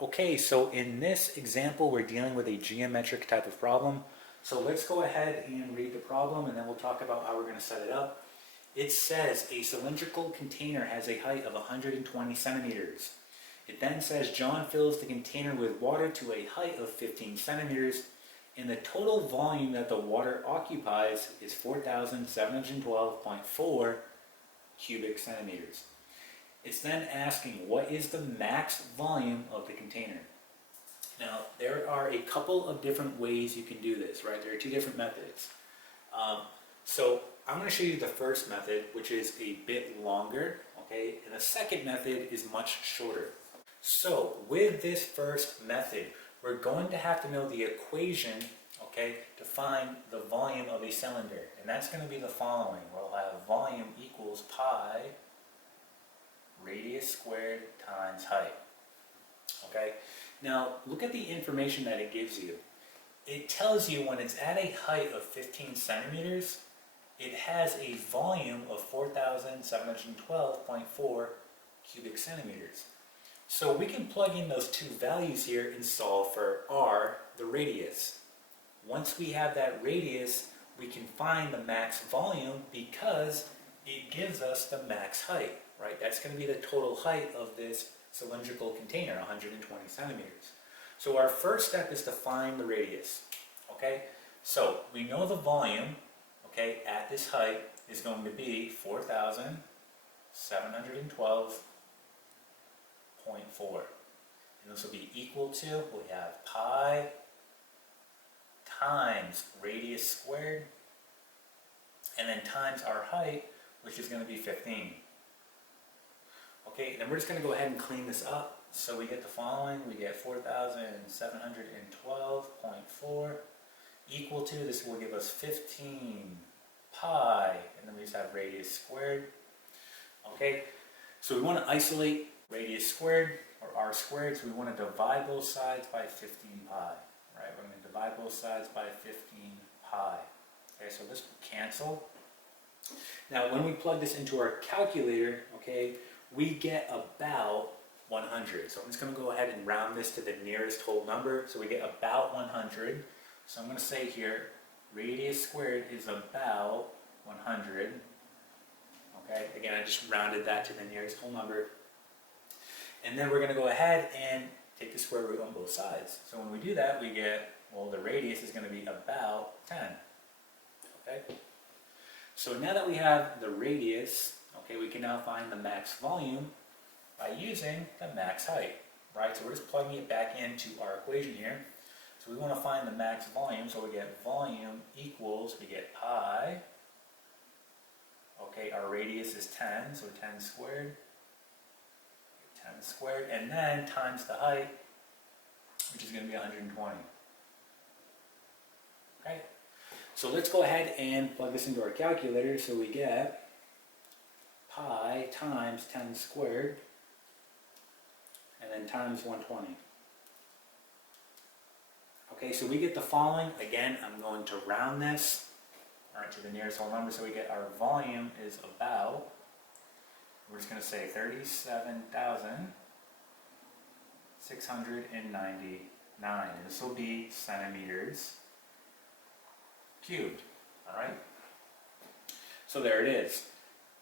Okay, so in this example, we're dealing with a geometric type of problem. So let's go ahead and read the problem, and then we'll talk about how we're going to set it up. It says a cylindrical container has a height of 120 centimeters. It then says John fills the container with water to a height of 15 centimeters, and the total volume that the water occupies is 4,712.4 cubic centimeters. It's then asking what is the max volume of the container. Now, there are a couple of different ways you can do this, right? There are two different methods. So I'm going to show you the first method, which is a bit longer, okay? And the second method is much shorter. So with this first method, we're going to have to know the equation, okay, to find the volume of a cylinder. And that's going to be the following. We'll have volume equals pi radius squared times height. Okay? Now, look at the information that it gives you. It tells you when it's at a height of 15 centimeters, it has a volume of 4,712.4 cubic centimeters. So we can plug in those two values here and solve for r, the radius. Once we have that radius, we can find the max volume because it gives us the max height. Right? That's going to be the total height of this cylindrical container, 120 centimeters. So our first step is to find the radius. Okay? So we know the volume, okay, at this height is going to be 4,712.4. And this will be equal to, we have pi times radius squared, and then times our height, which is going to be 15. Okay, then we're just going to go ahead and clean this up. So we get the following. We get 4,712.4 equal to, this will give us 15 pi, and then we just have radius squared. Okay, so we want to isolate radius squared, or r squared, so we want to divide both sides by 15 pi. Right, we're going to divide both sides by 15 pi. Okay, so this will cancel. Now when we plug this into our calculator, okay, we get about 100. So I'm just going to go ahead and round this to the nearest whole number. So we get about 100. So I'm going to say here, radius squared is about 100. Okay, again, I just rounded that to the nearest whole number. And then we're going to go ahead and take the square root on both sides. So when we do that, we get, well, the radius is going to be about 10. Okay. So now that we have the radius, okay, we can now find the max volume by using the max height, right? So we're just plugging it back into our equation here. So we want to find the max volume, so we get volume equals, we get pi, okay, our radius is 10, so 10 squared, and then times the height, which is going to be 120. Okay, so let's go ahead and plug this into our calculator. So we get pi times 10 squared, and then times 120. Okay, so we get the following. Again, I'm going to round this, all right, to the nearest whole number. So we get our volume is about, we're just going to say 37,699. And this will be centimeters cubed. All right? So there it is.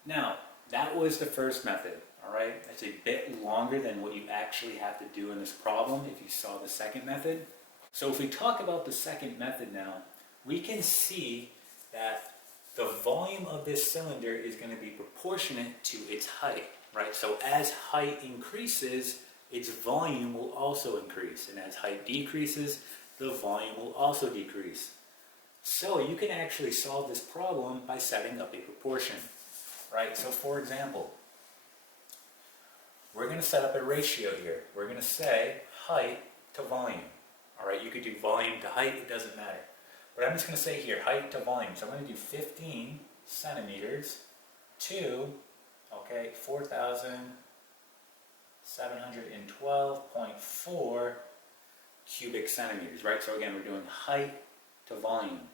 Now, that was the first method. All right? It's a bit longer than what you actually have to do in this problem if you saw the second method. So if we talk about the second method now, we can see that the volume of this cylinder is going to be proportionate to its height, right? So as height increases, its volume will also increase. And as height decreases, the volume will also decrease. So you can actually solve this problem by setting up a proportion, right? So for example, we're going to set up a ratio here. We're going to say height to volume. All right, you could do volume to height, it doesn't matter. But I'm just going to say here, height to volume. So I'm going to do 15 centimeters to, okay, 4,712.4 cubic centimeters, right? So again, we're doing height to volume.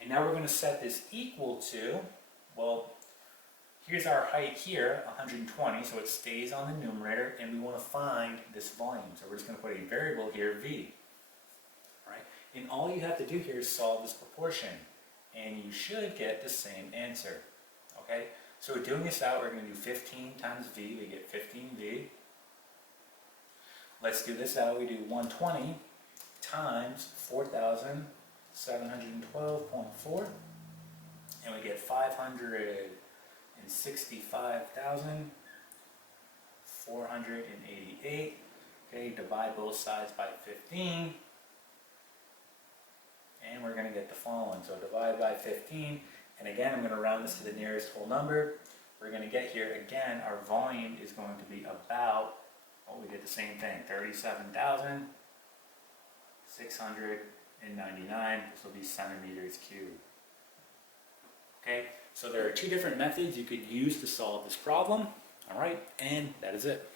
And now we're going to set this equal to, well, Here's our height here, 120, so it stays on the numerator, and we want to find this volume. So we're just going to put a variable here, v. All right? And all you have to do here is solve this proportion, and you should get the same answer. Okay? So doing this out, we're going to do 15 times v, we get 15v. Let's do this out, we do 120 times 4,712.4, and we get 565,488. Okay, divide both sides by 15, and we're going to get the following. So divide by 15, and again, I'm going to round this to the nearest whole number. We're going to get here, again, our volume is going to be about, well, we did the same thing, 37,699. This will be centimeters cubed. Okay, so there are two different methods you could use to solve this problem. All right, and that is it.